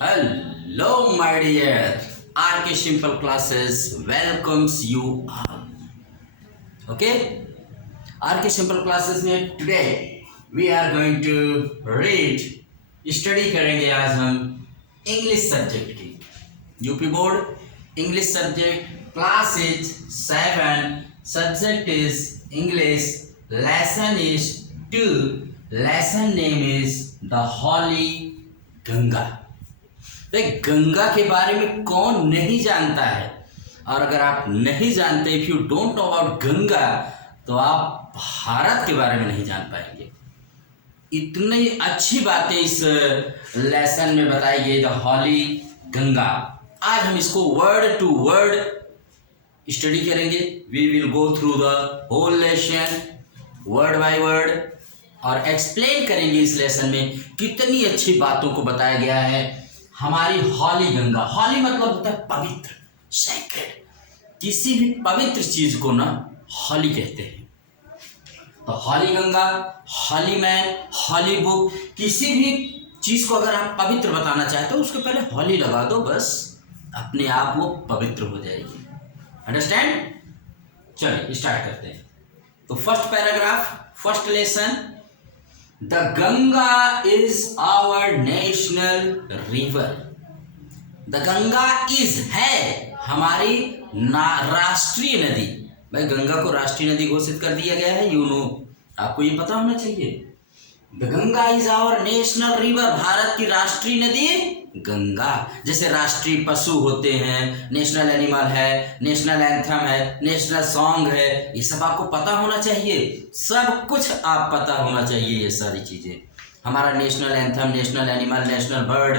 Hello, my dear. RK Simple Classes welcomes you all. Okay? RK Simple Classes में today we are going to read study करेंगे आज हम English subject की UP board English subject class is 7 subject is English lesson is 2 lesson name is the holy Ganga. तो गंगा के बारे में कौन नहीं जानता है, और अगर आप नहीं जानते, if you don't know about Ganga, तो आप भारत के बारे में नहीं जान पाएंगे। इतनी अच्छी बातें इस लेसन में बताई गई, द हॉली गंगा। आज हम इसको वर्ड टू वर्ड स्टडी करेंगे। We will go through the whole lesson word by word और एक्सप्लेन करेंगे इस लेसन में कितनी अच्छी बातों को बताया गया है। हमारी हॉली गंगा, हॉली मतलब होता है पवित्र, सैक्रेड। किसी भी पवित्र चीज को ना हॉली कहते हैं। तो हॉली गंगा, हॉली मैन, हॉली बुक, किसी भी चीज को अगर आप पवित्र बताना चाहते हो उसके पहले हॉली लगा दो, बस अपने आप वो पवित्र हो जाएगी। अंडरस्टैंड? चलिए स्टार्ट करते हैं। तो first paragraph, first lesson, the Ganga is our national river. The Ganga is है हमारी राष्ट्रीय नदी। भाई गंगा को राष्ट्रीय नदी घोषित कर दिया गया है, यू नो, आपको ये पता होना चाहिए। The Ganga is our national river, Bharat की राष्ट्रीय नदी गंगा। जैसे राष्ट्रीय पशु होते हैं, नेशनल एनिमल है, नेशनल एंथम है, नेशनल सॉन्ग है, ये सब आपको पता होना चाहिए। सब कुछ आप पता होना चाहिए, ये सारी चीजें। हमारा national anthem, national animal, national bird,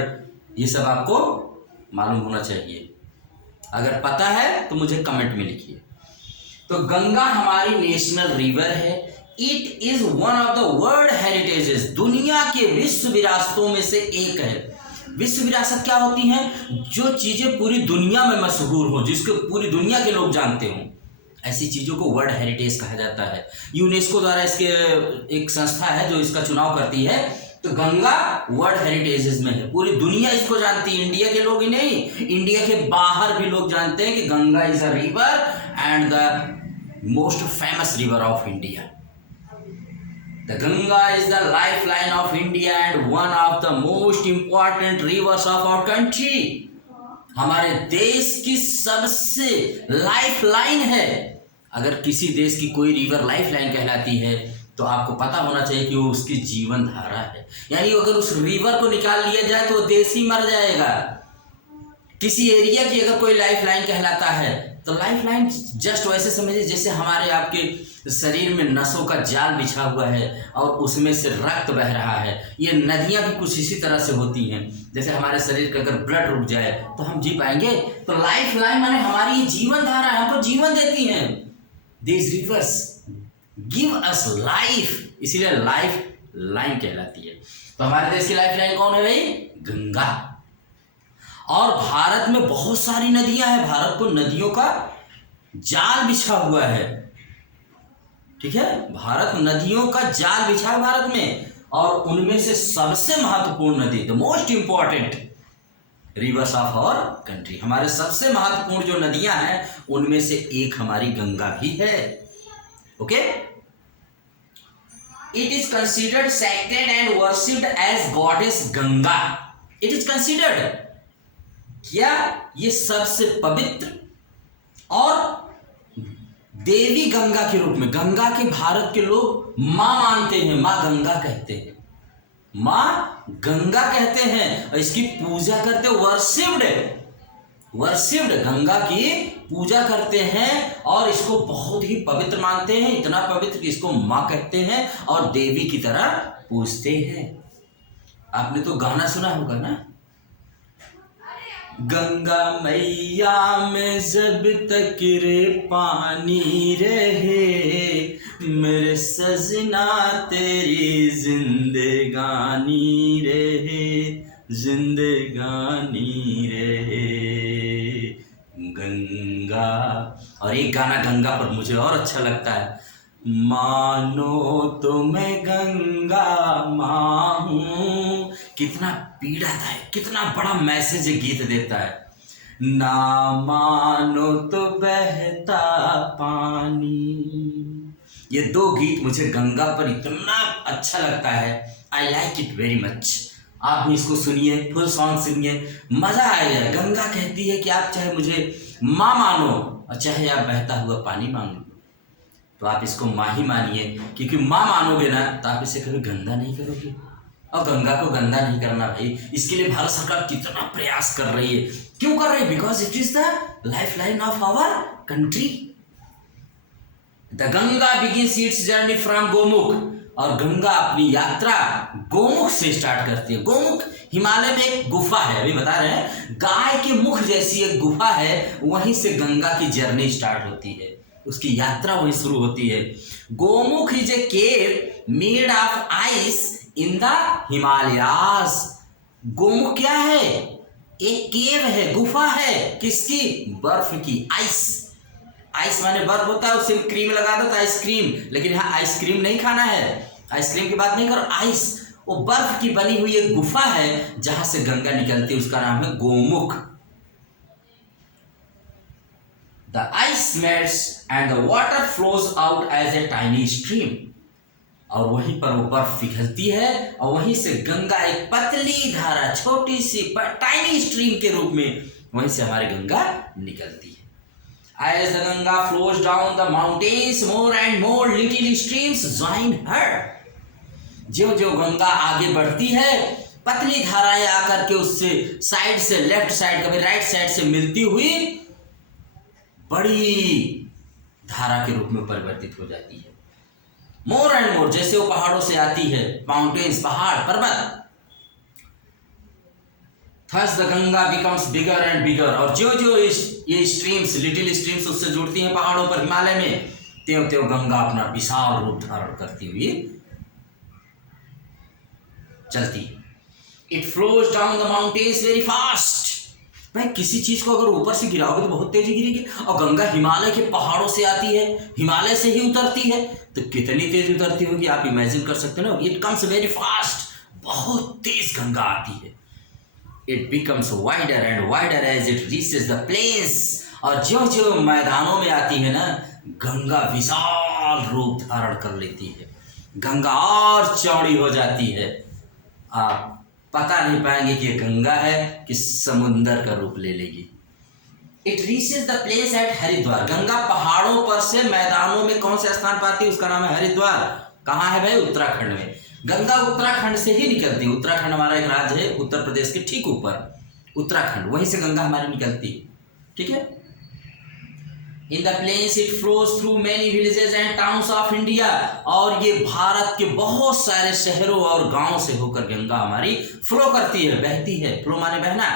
ये सब आपको मालूम होना चाहिए। अगर पता है तो मुझे कमेंट में लिखिए। तो गंगा हमारी नेशनल रिवर है। It is one of the world heritages, दुनिया के विश्व विरासतों में से एक है। विश्व विरासत क्या होती हैं? जो चीजें पूरी दुनिया में मशहूर हो, जिसको पूरी दुनिया के लोग जानते हो, ऐसी चीजों को वर्ल्ड हेरिटेज कहा जाता है। यूनेस्को द्वारा इसके एक संस्था है जो इसका चुनाव करती है। तो गंगा वर्ल्ड हेरिटेजेस में है, पूरी दुनिया इसको जानती है। इंडिया के लोग ही नहीं, इंडिया के बाहर भी लोग जानते हैं कि Ganga is a river and the most famous river of India. The Ganga is the lifeline of India and one of the most important rivers of our country. हमारे देश की सबसे लाइफलाइन है। अगर किसी देश की कोई रिवर लाइफलाइन कहलाती है तो आपको पता होना चाहिए कि वो उसकी जीवन धारा है। यानी अगर उस रिवर को निकाल लिया जाए तो वो देश ही मर जाएगा। किसी एरिया की अगर कोई लाइफलाइन कहलाता है तो लाइफलाइन जस्ट वैसे समझिए जैसे हमारे आपके शरीर में नसों का जाल बिछा हुआ है और उसमें से रक्त बह रहा है। ये नदियां भी कुछ इसी तरह से होती हैं। जैसे हमारे शरीर का अगर ब्लड रुक जाए तो हम जी पाएंगे। तो लाइफलाइन माने हमारी जीवन धारा है, हमको जीवन देती हैं। These rivers give us life, इसीलिए लाइफ लाइन कहलाती है। तो हमारे देश की लाइफलाइन कौन है भाई? गंगा। और भारत में बहुत सारी नदियां हैं, भारत को नदियों का जाल बिछा हुआ है। ठीक है, भारत नदियों का जाल बिछा है भारत में, और उनमें से सबसे महत्वपूर्ण नदी, the most important rivers of our country, हमारे सबसे महत्वपूर्ण जो नदियां हैं उनमें से एक हमारी गंगा भी है। Okay, it is considered sacred and worshipped as goddess Ganga. It is considered, क्या ये सबसे पवित्र और देवी गंगा के रूप में, गंगा के भारत के लोग मां मानते हैं, मां गंगा कहते हैं, मां गंगा कहते हैं, और इसकी पूजा करते, वर्शिप्ड गंगा की पूजा करते हैं और इसको बहुत ही पवित्र मानते हैं। इतना पवित्र कि इसको मां कहते हैं और देवी की तरह पूजते हैं। आपने तो गाना सुना होगा ना, गंगा मैया में जब तक रे पानी रहे, मेरे सजना तेरी जिंदगानी रहे, जिंदगानी रहे गंगा। और एक गाना गंगा पर मुझे और अच्छा लगता है, मानो तो मैं गंगा माँ हूँ कितना पीड़ादायक, कितना बड़ा मैसेज ये गीत देता है। ना मानो तो बहता पानी। ये दो गीत मुझे गंगा पर इतना अच्छा लगता है, I like it very much. आप भी इसको सुनिए, फुल सॉन्ग सुनिए, मजा आएगा। गंगा कहती है कि आप चाहे मुझे माँ मानो और चाहे आप बहता हुआ पानी मान लो, तो आप इसको माँ ही मानिए, क्योंकि माँ मानोगे ना तो आप इसे कभी गंदा नहीं करोगे। और गंगा को गंदा नहीं करना भाई, इसके लिए भारत सरकार कितना प्रयास कर रही है। क्यों कर रही है? Because it is the life line of our country. The Ganga begins its journey from Gomukh. और गंगा अपनी यात्रा गोमुख से स्टार्ट करती है। गोमुख हिमालय में एक गुफा है, अभी बता रहे हैं, गाय के मुख जैसी एक गुफा है, वहीं से गंगा की जर्नी स्टार्ट होती है, उसकी यात्रा वहीं शुरू होती है। Gomukh is a cave made of ice in the Himalayas. Gomukh क्या है? एक केव है, गुफा है, किसकी? बर्फ की। आइस, आइस माने बर्फ होता है, उसे क्रीम लगा दो तो आइसक्रीम, लेकिन यहाँ आइसक्रीम नहीं खाना है, आइसक्रीम की बात नहीं करो। आइस, वो बर्फ की बनी हुई एक गुफा है जहां से गंगा निकलती है, उसका नाम है Gomukh. The ice melts and the water flows out as a tiny stream. और वहीं पर वो बर्फ पिघलती है और वहीं से गंगा एक पतली धारा, छोटी सी टाइनी स्ट्रीम के रूप में वहीं से हमारी गंगा निकलती है। As the Ganga flows down the mountains, more and more little streams join her. जो जो गंगा आगे बढ़ती है, पतली धाराएं आकर के उससे साइड से, लेफ्ट साइड कभी राइट साइड से मिलती हुई बड़ी धारा के रूप में परिवर्तित हो जाती है। मोर एंड मोर, जैसे वो पहाड़ों से आती है, माउंटेन्स, पहाड़, पर्वत। Thus the Ganga becomes bigger and bigger. और जो जो ये स्ट्रीम्स, लिटिल स्ट्रीम्स उससे जुड़ती हैं पहाड़ों पर, हिमालय में, त्यों त्यों गंगा अपना विशाल रूप धारण करती हुई चलती है। It flows down the mountains very fast. भाई किसी चीज को अगर ऊपर से गिराओगे तो बहुत तेजी गिरेगी, और गंगा हिमालय के पहाड़ों से आती है, हिमालय से ही उतरती है, तो कितनी तेज उतरती होगी आप इमेजिन कर सकते हो ना। इट कम्स वेरी फास्ट, बहुत तेज गंगा आती है। It becomes wider and wider as it reaches the plains. और जो जो मैदानों में आती है ना, गंगा विशाल रूप धारण कर लेती है, गंगा और चौड़ी हो जाती है। आप पता नहीं पाएंगे कि ये गंगा है कि समुंदर का रूप ले लेगी। It reaches the place at Haridwar. Ganga पहाड़ों पर से मैदानों में कौन से स्थान पाती है? उसका नाम है हरिद्वार। कहाँ है भाई? उत्तराखंड में। गंगा उत्तराखंड से ही निकलती है। उत्तराखंड हमारा एक राज्य है, उत्तर प्रदेश के ठीक ऊपर उत्तराखंड, वहीं से गंगा हमारी निकलती है, ठीक है। In the plains it flows through many villages and towns of India. और ये भारत के बहुत सारे शहरों और गांवों से होकर गंगा हमारी फ्लो करती है, बहती है। फ्लो माने बहना।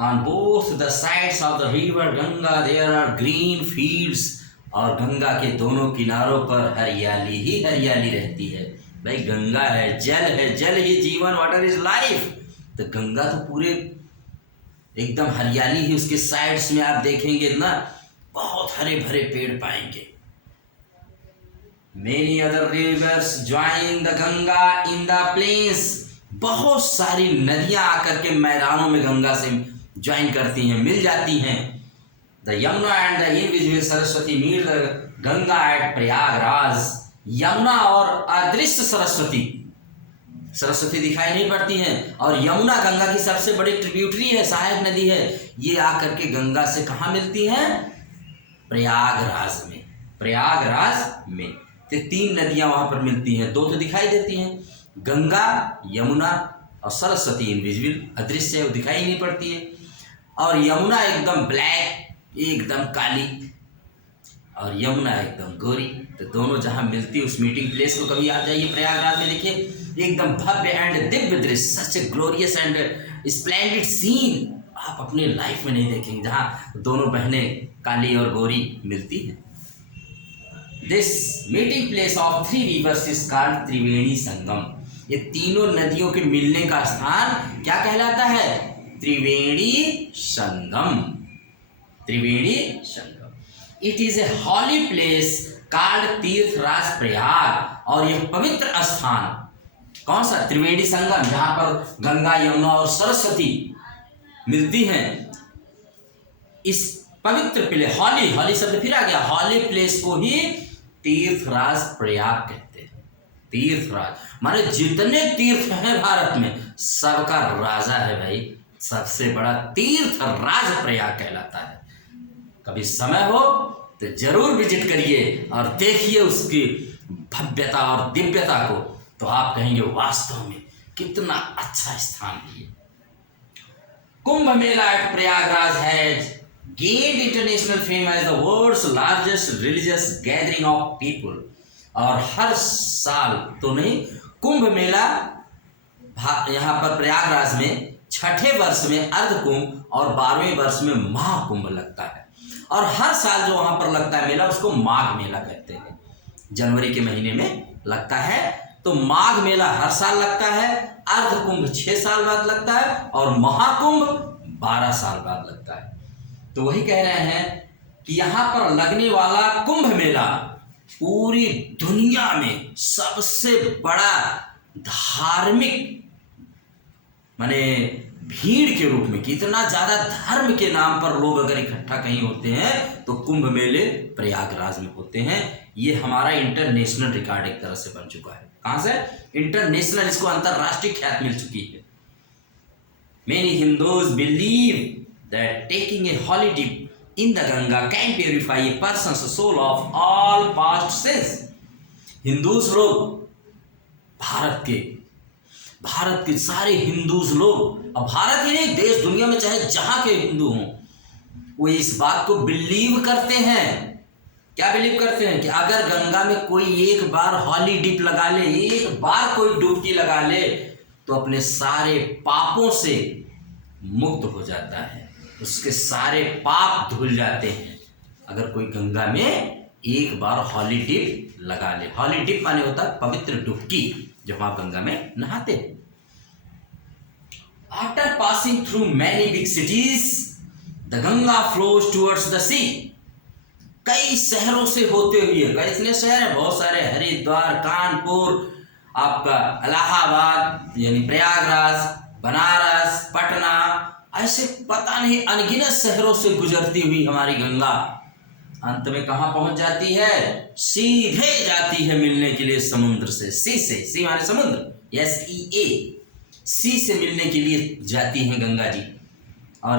On both the sides of the river Ganga there are green fields. और गंगा के दोनों किनारों पर हरियाली ही हरियाली रहती है। भाई गंगा है, जल ही जीवन, वाटर इज लाइफ। तो गंगा तो पूरे एकदम हरियाली ही, उसके साइड्स में आप देखेंगे ना, बहुत हरे भरे पेड़ पाएंगे। Many other rivers join the Ganga in the plains. बहुत सारी नदियां आकर के मैदानों में गंगा से ज्वाइन करती हैं, मिल जाती हैं। The Yamuna and the invisible Saraswati meet the Ganga at Prayagraj. Yamuna और अदृश्य सरस्वती, सरस्वती दिखाई नहीं पड़ती हैं, और यमुना गंगा की सबसे बड़ी ट्रिब्यूटरी है, सहायक नदी है। ये आकर के गंगा से कहाँ मिलती हैं? प्रयागराज में। प्रयागराज में तो 3 नदियां वहां पर मिलती हैं, 2 तो दिखाई देती हैं, गंगा, यमुना और सरस्वती इनविजिबल, अदृश्य है, वो दिखाई नहीं पड़ती है। और यमुना एकदम ब्लैक, एकदम काली, और यमुना एकदम गोरी। तो दोनों जहां मिलती है, उस मीटिंग प्लेस को कभी आ जाइए प्रयागराज में, देखिए एकदम भव्य एंड दिव्य दृश्य, such a glorious and splendid scene आप अपने लाइफ में नहीं देखेंगे, जहां दोनों बहनें काली और गोरी मिलती हैं। This meeting place of 3 rivers is called Triveni Sangam. ये तीनों नदियों के मिलने का स्थान क्या कहलाता है? Triveni Sangam. Triveni Sangam. It is a holy place called Tirthraj Prayag. और यह पवित्र स्थान कौन सा? त्रिवेणी संगम, जहां पर गंगा, यमुना और सरस्वती मिलती हैं। इस पवित्र प्लेस, हॉली शब्द फिर आ गया, हॉली प्लेस को ही तीर्थराज प्रयाग कहते हैं। तीर्थराज माने जितने तीर्थ हैं भारत में सबका राजा है भाई, सबसे बड़ा तीर्थराज प्रयाग कहलाता है। कभी समय हो तो जरूर विजिट करिए और देखिए उसकी भव्यता और दिव्यता को, तो आप कहेंगे वास्तव में कितना अच्छा स्थान है ये। Kumbh Mela at Prayagraj has gained international fame as the world's largest religious gathering of people। और हर साल तो नहीं, कुंभ मेला यहाँ पर प्रयागराज में छठे वर्ष में अर्ध कुंभ और 12वें वर्ष में महाकुंभ लगता है। और हर साल जो वहां पर लगता है मेला, उसको माघ मेला कहते हैं। जनवरी के महीने में लगता है, तो माघ मेला हर साल लगता है, अर्ध कुंभ 6 साल बाद लगता है और महाकुंभ 12 साल बाद लगता है। तो वही कह रहे हैं कि यहाँ पर लगने वाला कुंभ मेला पूरी दुनिया में सबसे बड़ा धार्मिक माने भीड़ के रूप में, कितना ज्यादा धर्म के नाम पर लोग अगर इकट्ठा कहीं होते हैं तो कुंभ मेले प्रयागराज में होते हैं। ये हमारा इंटरनेशनल रिकॉर्ड एक तरह से बन चुका है। कहां से? इंटरनेशनल, इसको अंतरराष्ट्रीय ख्याति मिल चुकी है। Many Hindus believe that taking a holy dip in the Ganga can purify a person's soul of all past sins। Hindus लोग, भारत के सारे हिंदूज लोग, और भारत ही नहीं देश दुनिया में चाहे जहां के हिंदू हों, वो इस बात को बिलीव करते हैं। क्या बिलीव करते हैं? कि अगर गंगा में कोई एक बार हॉली डिप लगा ले, एक बार कोई डुबकी लगा ले, तो अपने सारे पापों से मुक्त हो जाता है, उसके सारे पाप धुल जाते हैं अगर कोई गंगा में एक बार हॉली डिप लगा ले। हॉली डिप माने होता है पवित्र डुबकी, जब आप गंगा में नहाते हैं। After passing through many big cities the Ganga flows towards the sea. कई शहरों से होते हुए, कितने शहर हैं? बहुत सारे, हरिद्वार, कानपुर, आपका इलाहाबाद यानी प्रयागराज, बनारस, पटना, ऐसे पता नहीं अनगिनत शहरों से गुजरती हुई हमारी गंगा अंत में कहां पहुंच जाती है? सीधे जाती है मिलने के लिए समुद्र से। सी माने समुद्र, SEA, सी से मिलने के लिए जाती हैं गंगा जी। और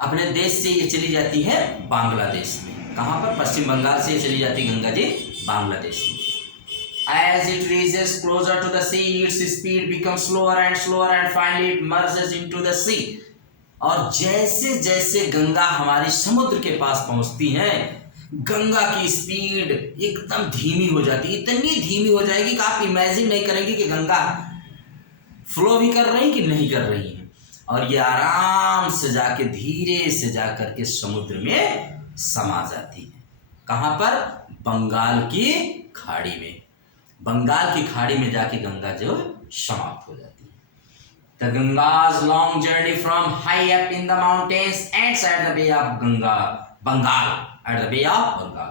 अपने देश से ये चली जाती है बांग्लादेश में। कहां पर? पश्चिम बंगाल से चली जाती गंगा जी बांग्लादेश में। As it reaches closer to the sea, its speed becomes slower and finally it merges into the sea। और जैसे जैसे गंगा हमारी समुद्र के पास पहुंचती है, गंगा की स्पीड एकदम धीमी हो जाती है, इतनी धीमी हो जाएगी कि आप इमेजिन नहीं करेंगे कि गंगा फ्लो भी कर रही कि नहीं कर रही है। और ये आराम से जाके धीरे से जाकर के समुद्र में समा जाती है। कहां पर? बंगाल की खाड़ी में। बंगाल की खाड़ी में जाके गंगा जो समाप्त हो जाती है। The Ganga's long journey from high up in the mountains ends at the Bay of Bengal, at the Bay of Bengal।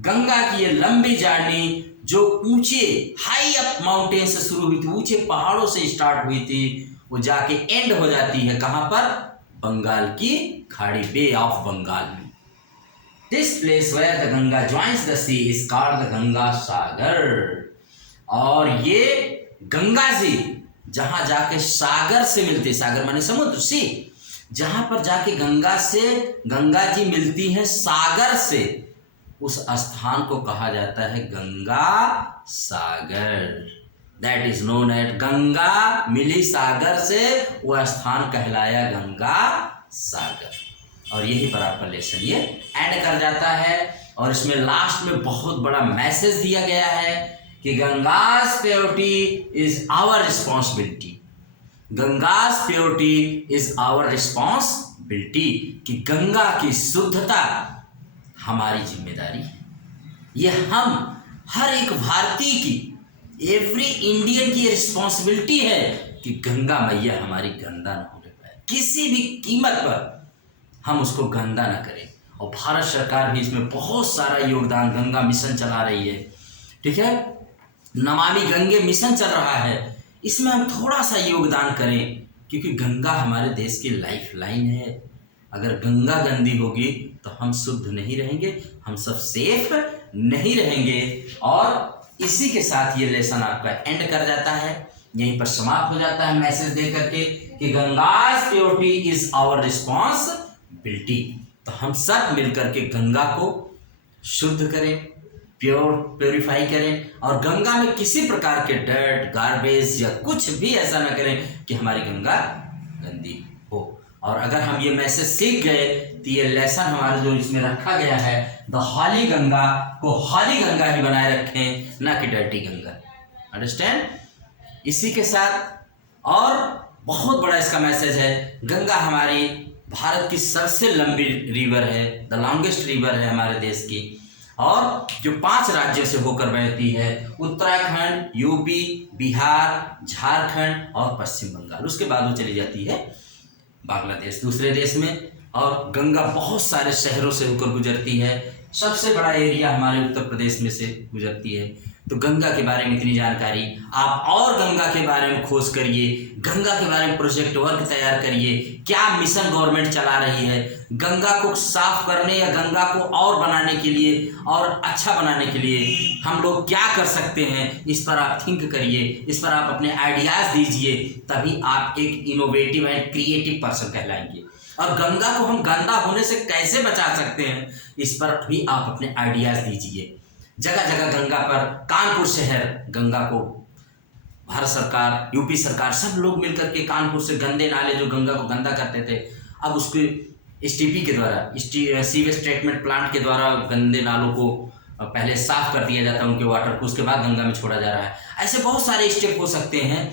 Ganga की ये लंबी जर्नी जो ऊंचे हाई अप माउंटेन से शुरू हुई थी, ऊंचे पहाड़ों से स्टार्ट हुई थी, वो जाके एंड हो जाती है कहां पर? बंगाल की खाड़ी, बे ऑफ बंगाल में। This place where the Ganga joins the sea is called the Ganga Sagar. और ये गंगा जी जहां जाके सागर से मिलती, सागर माने समुद्र, सी, जहां पर जाके गंगा जी मिलती है सागर से, उस स्थान को कहा जाता है Ganga Sagar. That is known at, Ganga मिली सागर से, वह स्थान कहलाया गंगा सागर। और यही पर आपका लेसन ये एंड कर जाता है। और इसमें लास्ट में बहुत बड़ा मैसेज दिया गया है कि गंगा's purity is our responsibility। गंगा's purity is our responsibility, कि गंगा की शुद्धता हमारी जिम्मेदारी है। ये हम हर एक भारतीय की, एवरी इंडियन की रिस्पॉन्सिबिलिटी है कि गंगा मैया हमारी गंदा ना होने पाए, किसी भी कीमत पर हम उसको गंदा ना करें। और भारत सरकार भी इसमें बहुत सारा योगदान, गंगा मिशन चला रही है, ठीक है। नमामि गंगे मिशन चल रहा है, इसमें हम थोड़ा सा योगदान करें, क्योंकि गंगा हमारे देश की लाइफ लाइन है। अगर गंगा गंदी होगी तो हम शुद्ध नहीं रहेंगे, हम सब सेफ नहीं रहेंगे। और इसी के साथ ये लेसन आपका एंड कर जाता है, यहीं पर समाप्त हो जाता है मैसेज दे करके कि गंगा's प्योरिटी इज आवर रिस्पॉन्सिबिलिटी। तो हम सब मिलकर के गंगा को शुद्ध करें, प्योरीफाई करें, और गंगा में किसी प्रकार के डर्ट, गार्बेज या कुछ भी ऐसा ना करें कि हमारी गंगा गंदी हो। और अगर हम ये मैसेज सीख गए तो ये लेसन हमारा जो इसमें रखा गया है, द हॉली गंगा को हॉली गंगा ही बनाए रखें, ना कि डर्टी गंगा। अंडरस्टैंड? इसी के साथ और बहुत बड़ा इसका मैसेज है, गंगा हमारी भारत की सबसे लंबी रिवर है, द लॉन्गेस्ट रिवर है हमारे देश की, और जो 5 राज्यों से होकर बहती है, उत्तराखंड, यूपी, बिहार, झारखंड और पश्चिम बंगाल। उसके बाद वो चली जाती है बांग्लादेश, दूसरे देश में। और गंगा बहुत सारे शहरों से होकर गुजरती है, सबसे बड़ा एरिया हमारे उत्तर प्रदेश में से गुजरती है। तो गंगा के बारे में इतनी जानकारी, आप और गंगा के बारे में खोज करिए, गंगा के बारे में प्रोजेक्ट वर्क तैयार करिए, क्या मिशन गवर्नमेंट चला रही है गंगा को साफ करने या गंगा को और बनाने के लिए और अच्छा बनाने के लिए हम लोग क्या कर सकते हैं, इस पर आप थिंक करिए, इस पर आप अपने आइडियाज़ दीजिए, तभी आप एक इनोवेटिव एंड क्रिएटिव पर्सन कहलाएंगे। और गंगा को हम गंदा होने से कैसे बचा सकते हैं, इस पर भी आप अपने आइडियाज़ दीजिए। जगह जगह गंगा पर, कानपुर शहर गंगा को भारत सरकार, यूपी सरकार सब लोग मिलकर के कानपुर से गंदे नाले जो गंगा को गंदा करते थे, अब उसके एसटीपी के द्वारा, सीवेज ट्रीटमेंट प्लांट के द्वारा गंदे नालों को पहले साफ कर दिया जाता है उनके वाटर को, उसके बाद गंगा में छोड़ा जा रहा है। ऐसे बहुत सारे स्टेप हो सकते हैं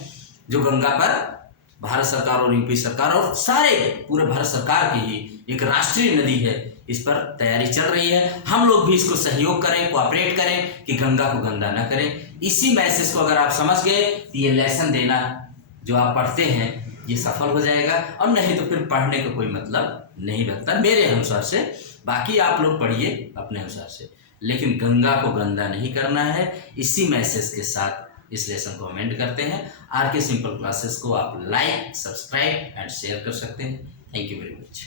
जो गंगा पर भारत सरकार और यूपी सरकार और सारे पूरे भारत सरकार की ही एक राष्ट्रीय नदी है, इस पर तैयारी चल रही है। हम लोग भी इसको सहयोग करें, कोऑपरेट करें कि गंगा को गंदा ना करें। इसी मैसेज को अगर आप समझ गए तो ये लेसन देना जो आप पढ़ते हैं ये सफल हो जाएगा, और नहीं तो फिर पढ़ने का कोई मतलब नहीं बनता मेरे अनुसार से। बाकी आप लोग पढ़िए अपने अनुसार से, लेकिन गंगा को गंदा नहीं करना है। इसी मैसेज के साथ इस लेसन को हम एंड करते हैं। आरके सिंपल क्लासेस को आप लाइक, सब्सक्राइब एंड शेयर कर सकते हैं। Thank you very much.